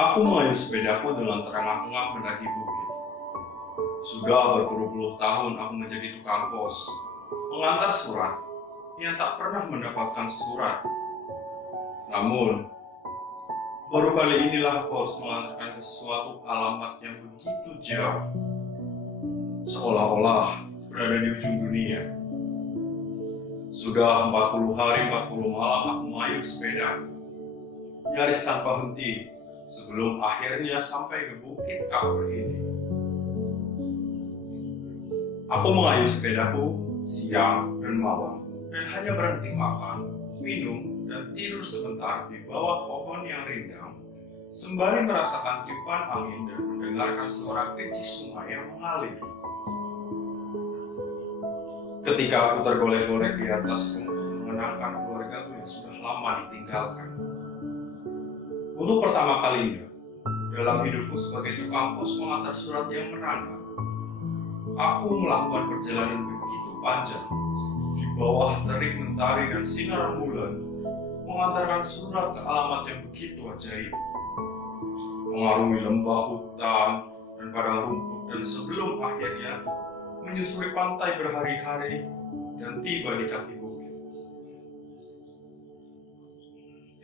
Aku mengayuh sepedaku dengan terengah-engah mendaki bukit. Sudah berpuluh-puluh tahun aku menjadi tukang pos, mengantar surat yang tak pernah mendapatkan surat. Namun, baru kali inilah aku harus mengantarkan ke suatu alamat yang begitu jauh, seolah-olah berada di ujung dunia. Sudah 40 hari 40 malam aku mengayuh sepeda, nyaris tanpa henti, sebelum akhirnya sampai ke Bukit Kapur ini. Aku mengayuh sepedaku siang dan malam, dan hanya berhenti makan, minum, dan tidur sebentar di bawah pohon yang rindang, sembari merasakan tiupan angin dan mendengarkan suara kericik sungai yang mengalir. Ketika aku tergolek-golek di atas rumput mengenangkan keluargaku yang sudah lama ditinggalkan. Untuk pertama kalinya dalam hidupku sebagai tukang pos mengantar surat yang merana, aku melakukan perjalanan begitu panjang di bawah terik mentari dan sinar bulan, mengantarkan surat ke alamat yang begitu ajaib, mengarungi lembah hutan dan padang rumput, dan sebelum akhirnya menyusuri pantai berhari-hari dan tiba di kaki bukit.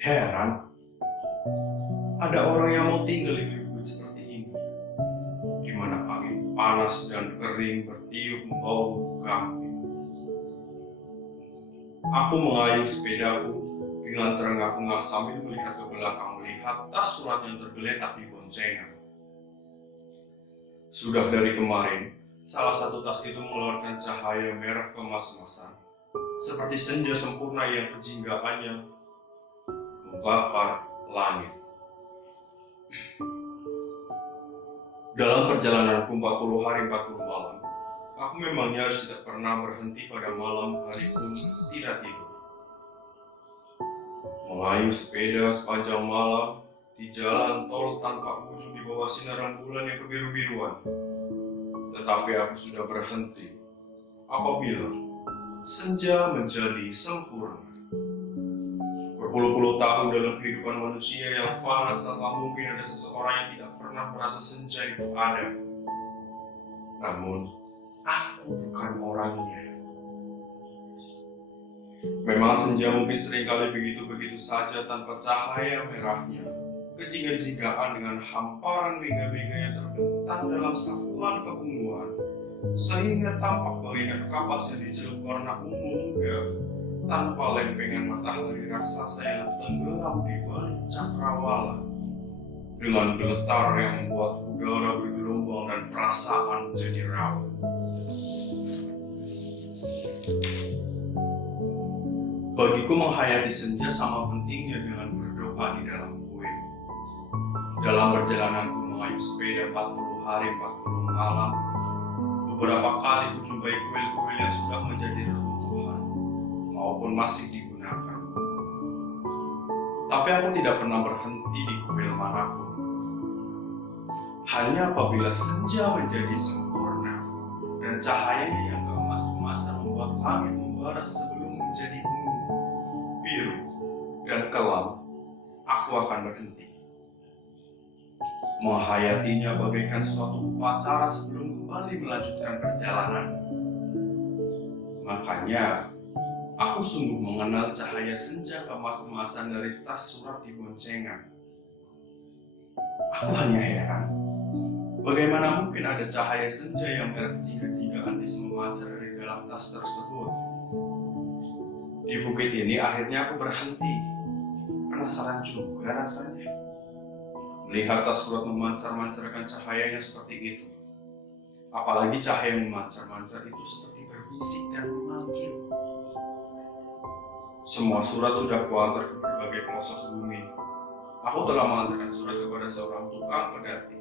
Heran, ada orang yang mau tinggal di bukit seperti ini, di mana angin panas dan kering bertiup membau kami. Aku mengayuh sepedaku dengan terengah-engah sambil melihat ke belakang, melihat tas surat yang tergeletak di boncengan. Sudah dari kemarin, salah satu tas itu mengeluarkan cahaya merah kemas-kemasan, seperti senja sempurna yang kejinggaannya membakar langit. Dalam perjalananku 40 hari 40 malam, aku memang nyaris tidak pernah berhenti pada malam hari pun tidak tidur. Mengayuh sepeda sepanjang malam di jalan tol tanpa ujung di bawah sinar bulan yang kebiru-biruan. Tetapi aku sudah berhenti apabila senja menjadi sempurna. Berpuluh-puluh tahun dalam kehidupan manusia yang fana, tanpa mungkin ada seseorang yang tidak pernah merasa senja itu ada. Namun, aku bukan orangnya. Memang senja mungkin seringkali begitu-begitu saja tanpa cahaya merahnya, kejingga-jinggaan dengan hamparan mega-mega yang terbentang dalam sapuan keunguan, sehingga tampak bagaikan kapas yang dicelup warna ungu muda, tanpa lempengan matahari raksasa yang tenggelam di balik cakrawala, dengan geletar yang membuat udara bergelombang dan perasaan menjadi rawan. Bagiku menghayati senja sama pentingnya dengan berdoa di dalam kuil. Dalam perjalananku mengayuh sepeda 40 hari 40 malam, beberapa kali kujumpai kuil-kuil yang sudah menjadi reruntuhan maupun masih digunakan. Tapi aku tidak pernah berhenti di kuil manapun. Hanya apabila senja menjadi sempurna dan cahayanya yang keemas-emasan membuat langit membara sebelum menjadi ungu, biru, dan kelam, aku akan berhenti. Menghayatinya bagaikan suatu upacara sebelum kembali melanjutkan perjalanan. Makanya, aku sungguh mengenal cahaya senja kemas-emasan dari tas surat di boncengan. Aku hanya heran, bagaimana mungkin ada cahaya senja yang merah jingga-jinggaan bisa memancar dari dalam tas tersebut. Di bukit ini akhirnya aku berhenti. Penasaran juga rasanya melihat tas surat memancar-mancarkan cahayanya seperti itu. Apalagi cahaya yang memancar-mancar itu seperti berbisik dan memanggil. Semua surat sudah kuantar ke berbagai pelosok bumi. Aku telah mengantarkan surat kepada seorang tukang pedati.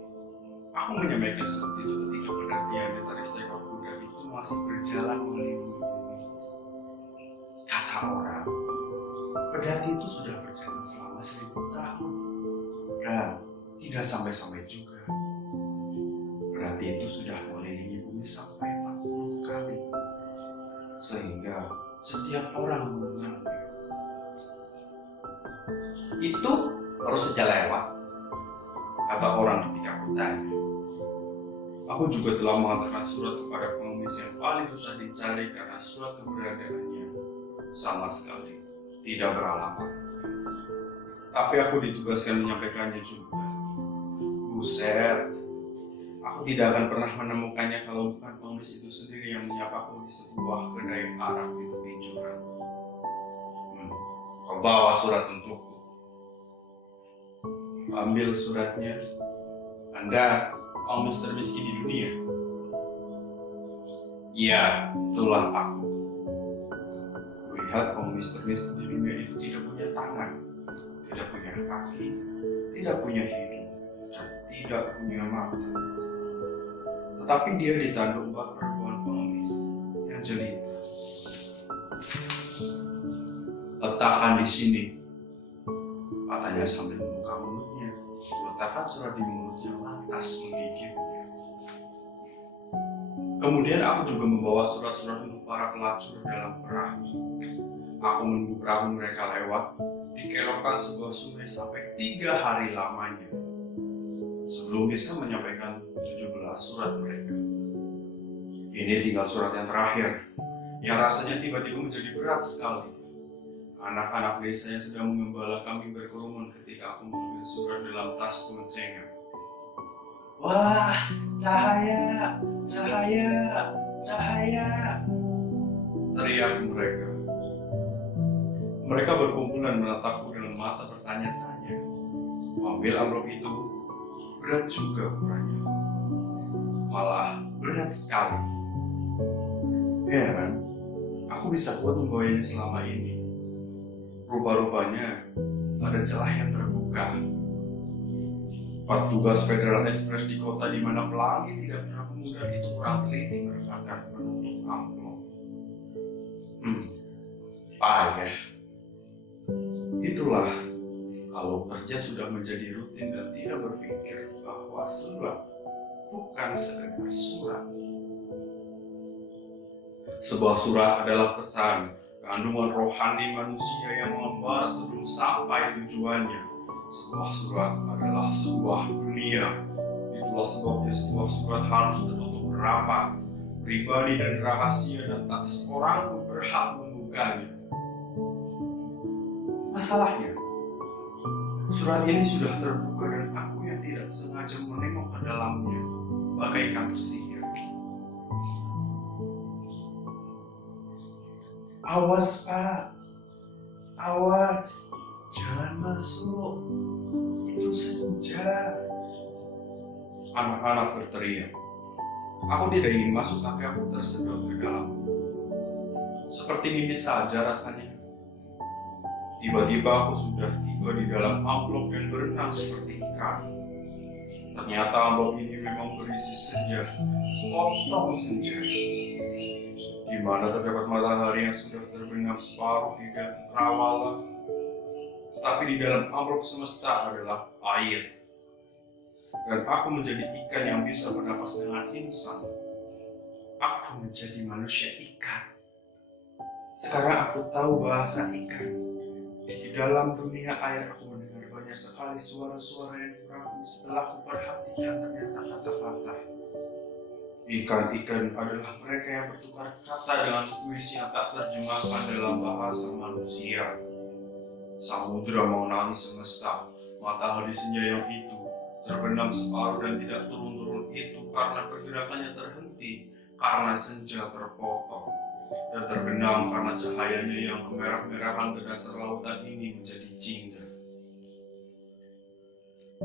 Aku menyampaikan surat itu ketika pedati yang ditarik seekor kuda itu masih berjalan mengelilingi bumi. Kata orang, pedati itu sudah berjalan selama 1000 tahun dan tidak sampai-sampai juga. Pedati itu sudah mengelilingi bumi sampai 40 kali, sehingga setiap orang mengenalnya. Itu baru saja lewat. kata orang ketika kutanya. Aku juga telah mengantarkan surat kepada pengemis yang paling susah dicari karena surat keberadaannya sama sekali tidak beralamat. Tapi aku ditugaskan menyampaikannya juga. Buset, aku tidak akan pernah menemukannya kalau bukan pengemis itu sendiri yang menyapaku di sebuah kedai arak di tepi jurang. Kau bawa surat untukku. Ambil suratnya. Anda pengemis termiskin di dunia. Ya, itulah aku. Lihat pengemis termiskin di dunia itu tidak punya tangan, tidak punya kaki, tidak punya hidung, dan tidak punya mata. Tetapi dia ditanduk bak perempuan pengemis yang jelita. Letakkan di sini, katanya sambil membuka mulutnya. Letakkan surat di mulutnya lantas menggigitnya. Kemudian aku juga membawa surat-surat untuk para pelacur dalam perahu. Aku menunggu perahu mereka lewat, dikelokkan sebuah sungai sampai 3 hari lamanya sebelum bisa menyampaikan 17 surat mereka. Ini tinggal surat yang terakhir, yang rasanya tiba-tiba menjadi berat sekali. Anak-anak desa yang sedang mengembala kambing berkerumun ketika aku mengambil surat dalam tas boncengan. Wah, cahaya, cahaya, cahaya, teriak mereka. Mereka berkumpulan menatapku dengan mata bertanya-tanya. Ambil amplop itu berat juga ukurannya, malah berat sekali. Heran, aku bisa kuat membawanya selama ini. Rupa-rupanya ada celah yang terbuka. Petugas Federal Express di kota di mana pelangi tidak pernah memudar itu kurang teliti merekatkan penutup amplop. Payah. Itulah kalau kerja sudah menjadi rutin dan tidak berpikir bahwa surat bukan sekedar surat. Sebuah surat adalah pesan, kandungan rohani manusia yang mengembara sebelum sampai tujuannya. Sebuah surat adalah sebuah dunia. Itulah sebabnya sebuah surat harus tertutup rapat, pribadi dan rahasia, dan tak seorang pun berhak membukanya. Masalahnya, surat ini sudah terbuka dan aku yang tidak sengaja menengok ke dalamnya bagaikan tersihir. Awas Pak, awas, jangan masuk, itu senja. Anak-anak berteriak. Aku tidak ingin masuk tapi aku tersedot ke dalam. Seperti mimpi saja rasanya. Tiba-tiba aku sudah tiba di dalam amplop dan berenang seperti ikan. Ternyata amplop ini memang berisi senja, sepotong senja, di mana terdapat matahari yang sudah terbenam separuh di rawalan. Tetapi di dalam amplop semesta adalah air. Dan aku menjadi ikan yang bisa bernafas dengan insan. Aku menjadi manusia ikan. Sekarang aku tahu bahasa ikan. Di dalam dunia air aku mendengar banyak sekali suara-suara yang ragu setelah aku perhatikan ternyata kata-kata. Ikan-ikan adalah mereka yang bertukar kata dengan puisi yang tak terjemahkan dalam bahasa manusia. Samudra mengenali semesta, matahari senja yang itu terbenam separuh dan tidak turun-turun itu karena pergerakannya terhenti, karena senja terpotong, dan terbenam karena cahayanya yang kemerah-merahan ke dasar lautan ini menjadi jingga.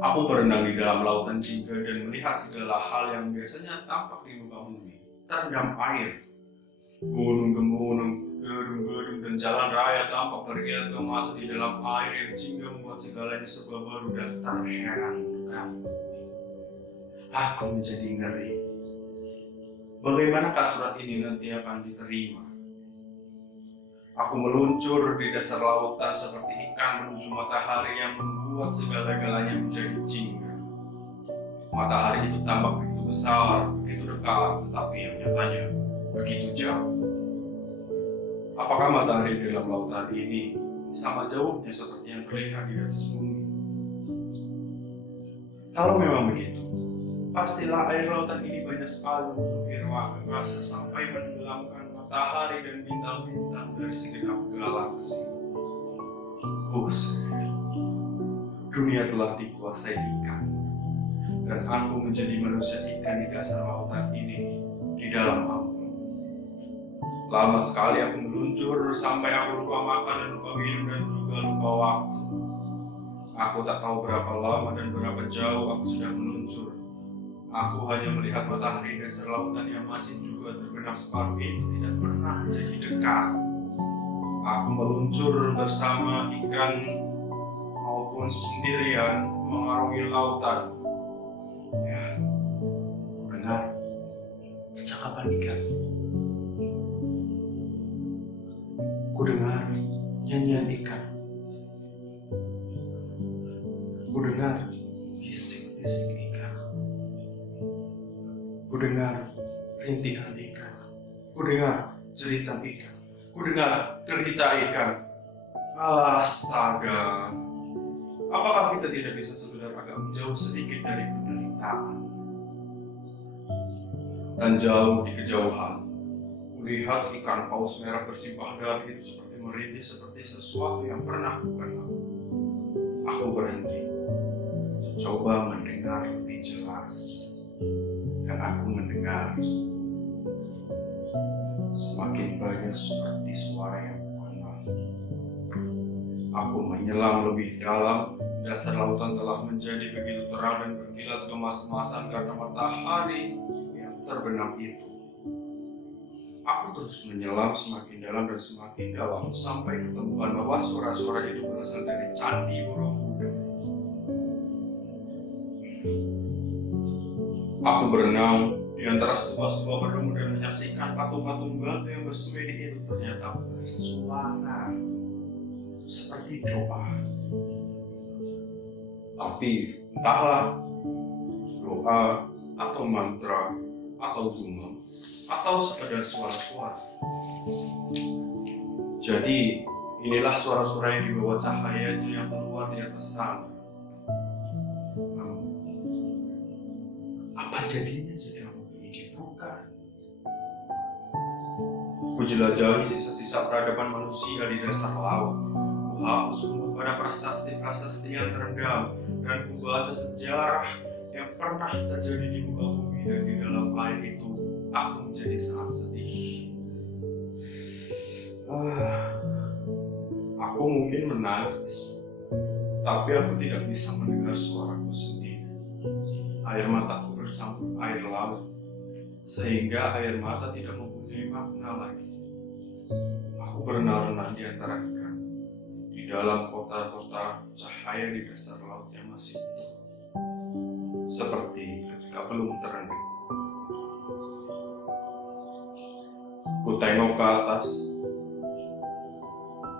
Aku berenang di dalam lautan jingga dan melihat segala hal yang biasanya tampak di muka bumi terendam air. Gunung-gunung, gedung-gedung, dan jalan raya tampak berkilat kemas di dalam air yang jingga membuat segalanya serba baru dan terherankan. Aku menjadi ngeri. Bagaimanakah surat ini nanti akan diterima? Aku meluncur di dasar lautan seperti ikan menuju matahari yang membuat segala-galanya menjadi jingga. Matahari itu tampak begitu besar, begitu dekat, tetapi yang nyatanya begitu jauh. Apakah matahari di dalam lautan ini sama jauhnya seperti yang terlihat di atas bumi? Kalau memang begitu, pastilah air lautan ini banyak sekali memenuhi ruang angkasa sampai menenggelamkan matahari dan bintang-bintang dari segenap galaksi. Buset, dunia telah dikuasai ikan, dan aku menjadi manusia ikan di dasar lautan ini, di dalam ampun. Lama sekali aku meluncur sampai aku lupa makan dan lupa minum dan juga lupa waktu. Aku tak tahu berapa lama dan berapa jauh aku sudah meluncur. Aku hanya melihat matahari dasar lautan yang masih juga terbenam separuh itu tidak pernah menjadi dekat. Aku meluncur bersama ikan maupun sendirian mengarungi lautan. Ya, aku dengar percakapan ikan. Ku dengar nyanyian ikan. Ku dengar bisik-bisik ikan. Ku dengar rintihan ikan. Ku dengar cerita ikan. Ku dengar derita ikan. Astaga. Apakah kita tidak bisa sekedar agak menjauh sedikit dari penderitaan? Dan jauh di kejauhan, kulihat ikan paus merah bersimpah darah itu seperti merintih seperti sesuatu yang pernah kukenal. Aku berhenti, coba mendengar lebih jelas. Dan aku mendengar semakin banyak seperti suara yang kukenal. Aku menyelam lebih dalam. Dasar lautan telah menjadi begitu terang dan berkilat kemas-kemasan karena matahari yang terbenam itu. Aku terus menyelam semakin dalam dan semakin dalam sampai ketemuan bahwa suara-suara itu berasal dari Candi Borobudur. Aku berenang di antara stupa-stupa berlumur dan menyaksikan patung-patung batu yang bersemedi itu ternyata bersuara seperti doa. Tapi entahlah, doa atau mantra atau bunga atau sekedar suara-suara. Jadi inilah suara-suara yang dibawa cahayanya yang keluar di atas sana. Apa jadinya jika buku ini dibuka? Ku jelajahi sisa-sisa peradaban manusia di dasar laut. Ku hapus pada prasasti-prasasti yang terendam dan ku baca sejarah yang pernah terjadi di muka bumi dan di dalam air itu. Aku menjadi sangat sedih. Aku mungkin menangis, tapi aku tidak bisa mendengar suaraku sendiri. Air mataku bercampur air laut, sehingga air mata tidak mempunyai makna lagi. Aku berenang-renang di antara ikan, di dalam kota-kota cahaya di dasar laut yang masih utuh, seperti ketika belum terenyuh. Ku tengok ke atas,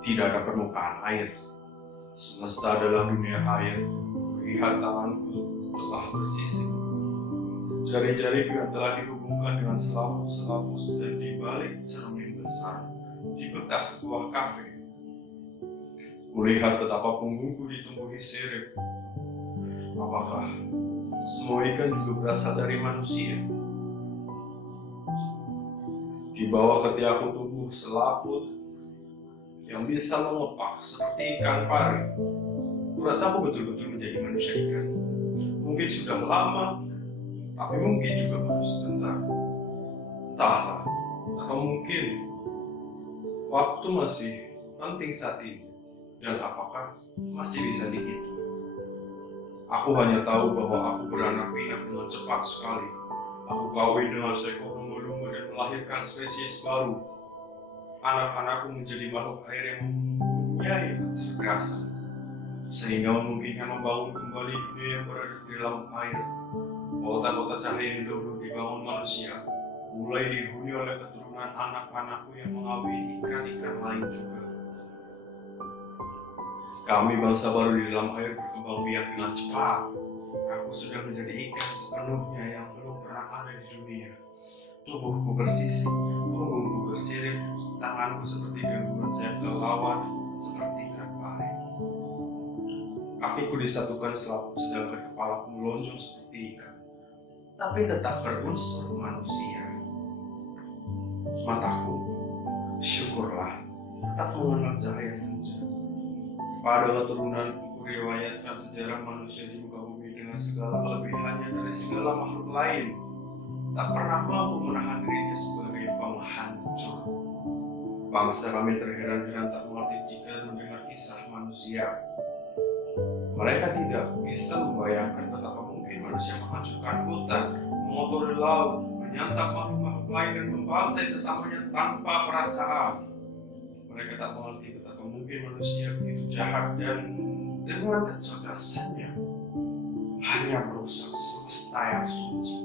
tidak ada permukaan air. Semesta adalah dunia air. Lihat tanganku telah bersisik. Jari-jariku yang telah dihubungkan dengan selaput-selaput dan di balik cermin besar di bekas sebuah kafe. Kulihat betapa punggungku ditumbuhi sirip. Apakah semua ikan juga berasal dari manusia? Di bawah ketiakku tumbuh selaput yang bisa mengepak seperti ikan pari. Kurasa aku betul-betul menjadi manusia ikan. Mungkin sudah lama, tapi mungkin juga baru sebentar. Entahlah, atau mungkin waktu masih penting saat ini. Dan apakah masih bisa dihitung? Aku hanya tahu bahwa aku beranak pinak dengan cepat sekali. Aku kawin dengan seekor lumba-lumba dan melahirkan spesies baru. Anak-anakku menjadi makhluk air yang mempunyai kecerdasan, sehingga memungkinkan membangun kembali dunia yang berada di dalam air. Kota-kota cahaya yang dulu dibangun manusia mulai dihuni oleh keturunan anak-anakku yang mengawini ikan-ikan lain juga. Kami bangsa baru di dalam air berkembang biak dengan cepat. Aku sudah menjadi ikan sepenuhnya yang belum pernah ada di dunia. Tubuhku bersisik, punggungku bersirip, tanganku seperti gangguan sayap kelelawar, seperti ikan pari. Kakiku disatukan selaput sedangkan kepalaku melonjong seperti ikan, tapi tetap berunsur manusia. Mataku, syukurlah, tetap mengenal cahaya senja. Pada keturunanku kuriwayatkan sejarah manusia di muka bumi dengan segala kelebihannya dari segala makhluk lain. Tak pernah mampu menahan dirinya sebagai penghancur. Bangsa kami terheran-heran tak mengerti jika mendengar kisah manusia. Mereka tidak bisa membayangkan betapa mungkin manusia menghancurkan hutan, mengotori laut, menyantap makhluk-makhluk lain dan membantai sesamanya tanpa perasaan. Mereka tak mengerti betapa mungkin manusia begitu jahat dan dengan kecerdasannya hanya merusak semesta yang suci.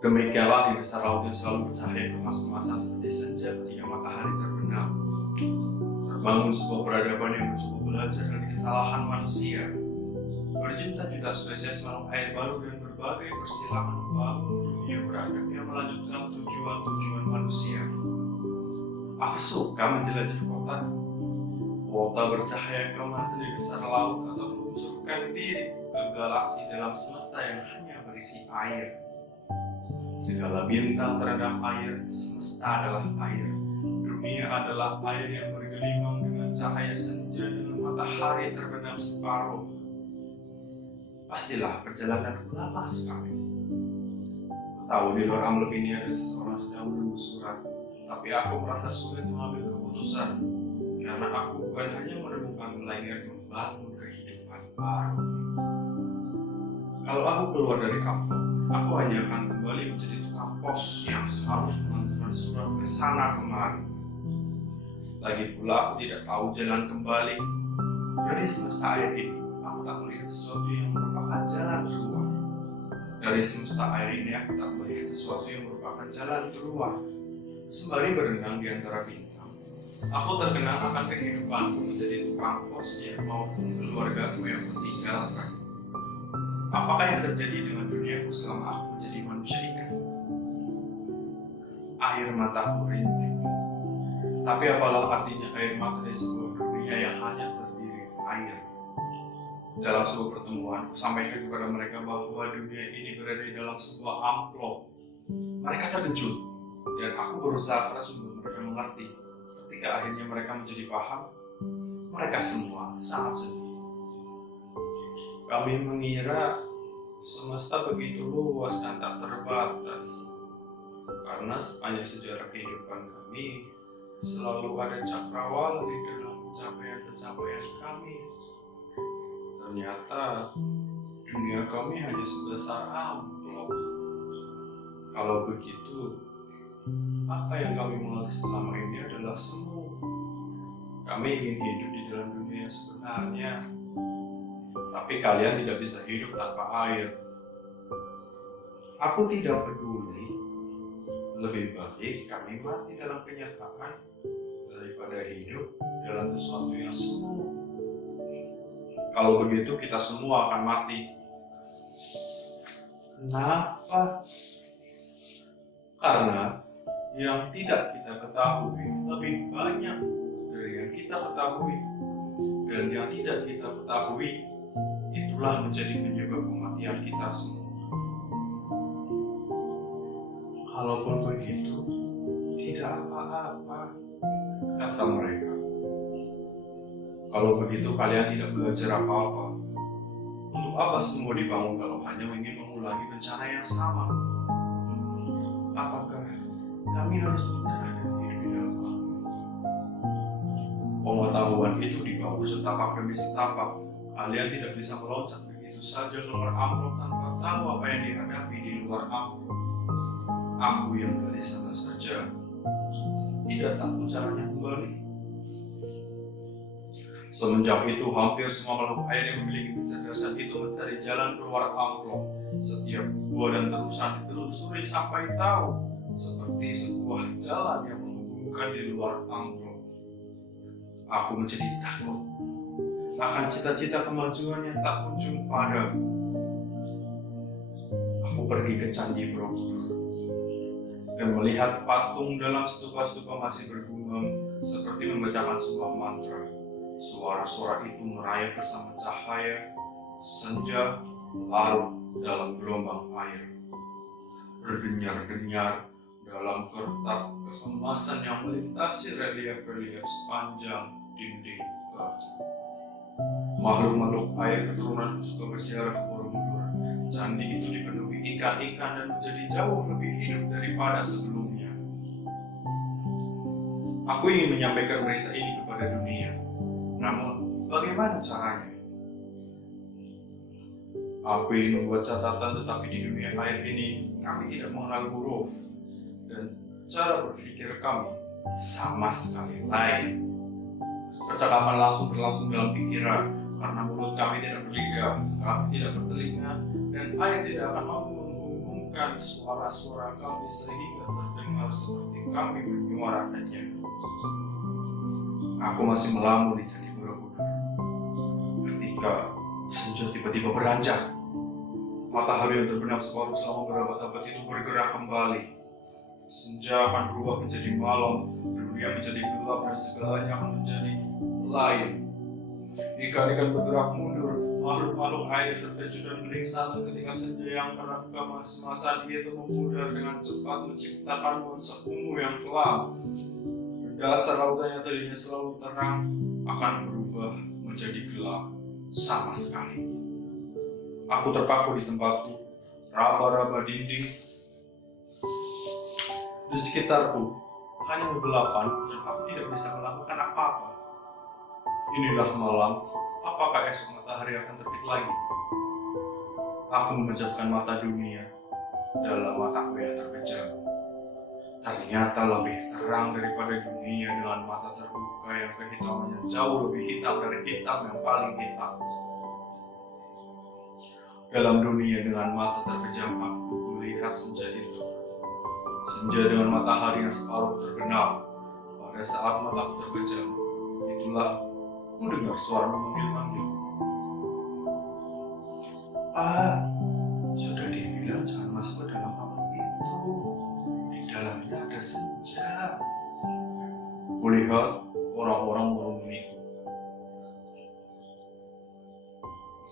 Demikianlah di dasar laut yang selalu bercahaya kemas-kemasan seperti senja ketika matahari terbenam. Terbangun sebuah peradaban yang mencoba belajar dari kesalahan manusia. Berjuta-juta spesies makhluk air baru dan berbagai persilangan membangun dunia beradab yang melanjutkan tujuan-tujuan manusia. Aku suka menjelajah kota. Kota bercahaya kemasan di dasar laut atau meluncurkan diri ke galaksi dalam semesta yang hanya berisi air. Segala bintang terendam air, semesta adalah air. Dunia adalah air yang bergelimang dengan cahaya senja dan matahari terbenam separuh. Pastilah perjalananku lama sekali. Tahu di luar amplop ini ada seseorang sedang menunggu surat, tapi aku merasa sulit mengambil keputusan karena aku bukan hanya menemukan melainkan membangun kehidupan baru. Kalau aku keluar dari amplop, aku hanya akan kembali menjadi tukang pos yang harus mengantarkan surat ke sana kemari. Lagi pula aku tidak tahu jalan kembali. Dari semesta air ini, aku tak melihat sesuatu yang merupakan jalan keluar. Dari semesta air ini, aku tak melihat sesuatu yang merupakan jalan keluar. Sembari berenang di antara bintang, aku terkenang akan kehidupanku menjadi tukang pos maupun keluargaku yang kutinggalkan. Apakah yang terjadi dengan duniaku selama aku menjadi manusia ikan? Air mataku rintik. Tapi apalah artinya air mata di sebuah dunia yang hanya terdiri air? Dalam sebuah pertemuan, aku sampaikan kepada mereka bahwa dunia ini berada di dalam sebuah amplop. Mereka terkejut, dan aku berusaha keras untuk mereka mengerti. Ketika akhirnya mereka menjadi paham, mereka semua sangat sedih. Kami mengira semesta begitu luas dan tak terbatas, karena sepanjang sejarah kehidupan kami selalu ada cakrawala di dalam pencapaian-pencapaian kami. Ternyata dunia kami hanya sebesar amplop. Kalau begitu, apa yang kami mengerti selama ini adalah semu. Kami ingin hidup di dalam dunia yang sebenarnya, tapi kalian tidak bisa hidup tanpa air. Aku tidak peduli. Lebih baik kami mati dalam kenyataan daripada hidup dalam sesuatu yang semu. Kalau begitu kita semua akan mati. Kenapa? Karena yang tidak kita ketahui lebih banyak dari yang kita ketahui. Dan yang tidak kita ketahui itulah menjadi penyebab kematian kita semua. Kalaupun begitu, tidak apa-apa, kata mereka. Kalau begitu kalian tidak belajar apa-apa. Untuk apa semua dibangun kalau hanya ingin mengulangi bencana yang sama? Apakah kami harus bertahan dan hidup di dalam alam? Pengetahuan itu dibangun setapak demi setapak. Kalian tidak bisa meloncat begitu saja keluar amplop tanpa tahu apa yang dihadapi di luar amplop. Aku yang dari sana saja tidak tahu caranya kembali. Semenjak itu hampir semua makhluk air yang memiliki kecerdasan itu mencari jalan keluar amplop. Setiap gua dan terusan ditelusuri sampai tahu, seperti sebuah jalan yang menghubungkan di luar amplop. Aku menjadi takut akan cita-cita kemajuan yang tak kunjung padaku. Aku pergi ke Candi Borobudur dan melihat patung dalam stupa-stupa masih bergumam seperti membacakan sebuah mantra. Suara-suara itu merayap bersama cahaya senja larut dalam gelombang air, berdenyar-denyar dalam kertas keemasan yang melintasi relief-relief sepanjang dinding batu. Makhluk-makhluk air keturunan suka berziarah ke Borobudur. Candi itu dipenuhi ikan-ikan dan menjadi jauh lebih hidup daripada sebelumnya. Aku ingin menyampaikan berita ini kepada dunia. Namun, bagaimana caranya? Aku ingin membuat catatan, tetapi di dunia air ini kami tidak mengenal huruf dan cara berpikir kami sama sekali lain. Percakapan langsung berlangsung dalam pikiran karena mulut kami tidak berlidah, kami tidak bertelinga, dan air tidak akan mampu menghubungkan suara-suara kami sehingga terdengar seperti kami menyuarakannya. Aku masih melamun di Candi Borobudur ketika senja tiba-tiba beranjak. Matahari yang terbenam separuh selama berabad-abad itu bergerak kembali. Senja akan berubah menjadi malam, dunia menjadi gelap, dan segalanya akan menjadi lain. Ikan-ikan bergerak mundur, makhluk-makhluk air terkejut dan beringsatan ketika senja yang kerap semasa itu memudar dengan cepat menciptakan nuansa ungu yang kelam. Dasar lautan yang tadinya selalu terang akan berubah menjadi gelap sama sekali. Aku terpaku di tempatku, raba-raba dinding di sekitarku hanya kegelapan dan aku tidak bisa melakukan apa-apa. Inilah malam, apakah esok matahari akan terbit lagi? Aku memejamkan mata dunia dalam mataku yang terpejam. Ternyata lebih terang daripada dunia dengan mata terbuka yang kehitamannya jauh lebih hitam dari hitam yang paling hitam. Dalam dunia dengan mata terpejam aku melihat senja itu. Senja dengan matahari yang separuh terbenam. Pada saat mataku terpejam, itulah ku dengar suara memanggil-manggil. Pak, sudah dibilang jangan masuk ke dalam amplop itu. Di dalamnya ada senja. Kulihat orang-orang mengurumuniku.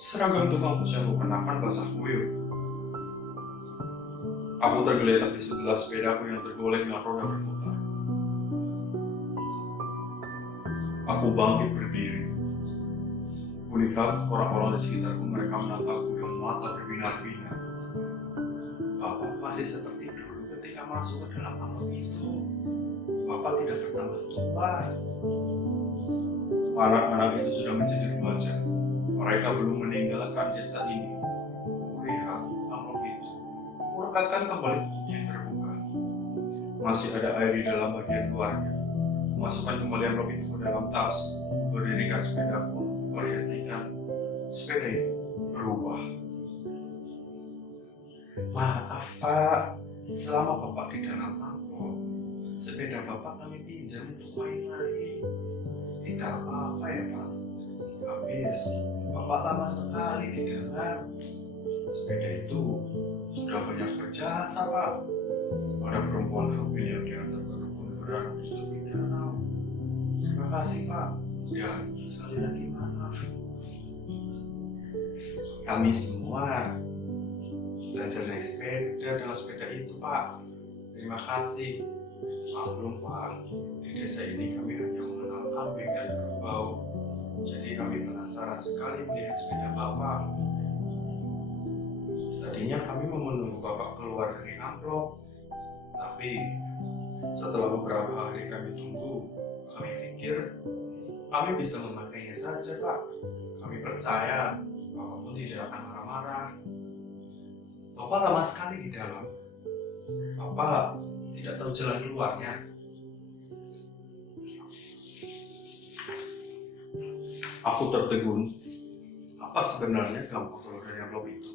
Seragam tukang pos yang kukenakan basah kuyup. Aku tergeletak di sebelah sepedaku yang tergolek dengan roda berputar. Aku bangkit berdiri. Kulihat orang-orang di sekitarku, mereka menatapku dengan mata berbinar-binar. Bapak masih seperti dulu ketika masuk ke dalam amplop itu. Bapak tidak bertambah tua. Anak-anak itu sudah menjadi remaja. Mereka belum meninggalkan desa ini. Kulihat amplop itu. Kurekatkan kembali tutupnya yang terbuka. Masih ada air di dalam bagian luarnya. Masukkan kembali amplop itu ke dalam tas. Berdirikan sepedaku. Perhatikan sepeda itu berubah. Maaf Pak, selama Bapak di dalam amplop, sepeda Bapak kami pinjam untuk main-main. Tidak apa-apa ya Pak. Habis, Bapak lama sekali di dalam. Sepeda itu sudah banyak berjasa Pak. Ada perempuan hamil yang diantar ke kebun beranak di tepi danau. Terima kasih Pak. Dan sekali lagi maaf. Kami semua belajar naik sepeda dengan sepeda itu Pak. Terima kasih. Maklum Pak, di desa ini kami hanya mengenal kambing dan kerbau. Jadi kami penasaran sekali melihat sepeda Bapak. Tadinya kami mau menunggu Bapak keluar dari amplop. Tapi setelah beberapa hari kami tunggu, kami pikir kami bisa memakainya saja Pak. Kami percaya Bapak pun tidak akan marah-marah. Bapak lama sekali di dalam. Bapak tidak tahu jalan keluarnya. Aku tertegun. Apa sebenarnya kamu keluar dari amplop itu?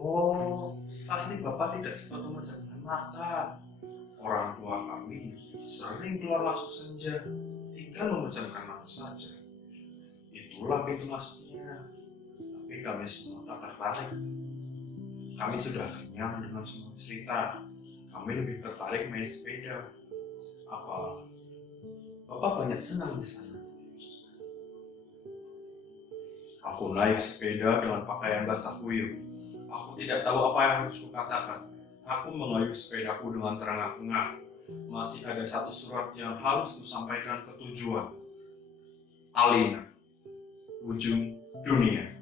Oh, pasti Bapak tidak sempat memejamkan mata. Orang tua kami sering keluar masuk senja, tinggal memejamkan mata saja. Itulah pintu masuknya. Tapi kami semua tak tertarik. Kami sudah kenyang dengan semua cerita. Kami lebih tertarik main sepeda. Apa Bapak banyak senang di sana. Aku naik sepeda dengan pakaian basah kuyup. Aku tidak tahu apa yang harus kukatakan. Aku mengayuh sepedaku dengan terengah-engah. Masih ada satu surat yang harus kusampaikan ke tujuan. Alina, ujung dunia.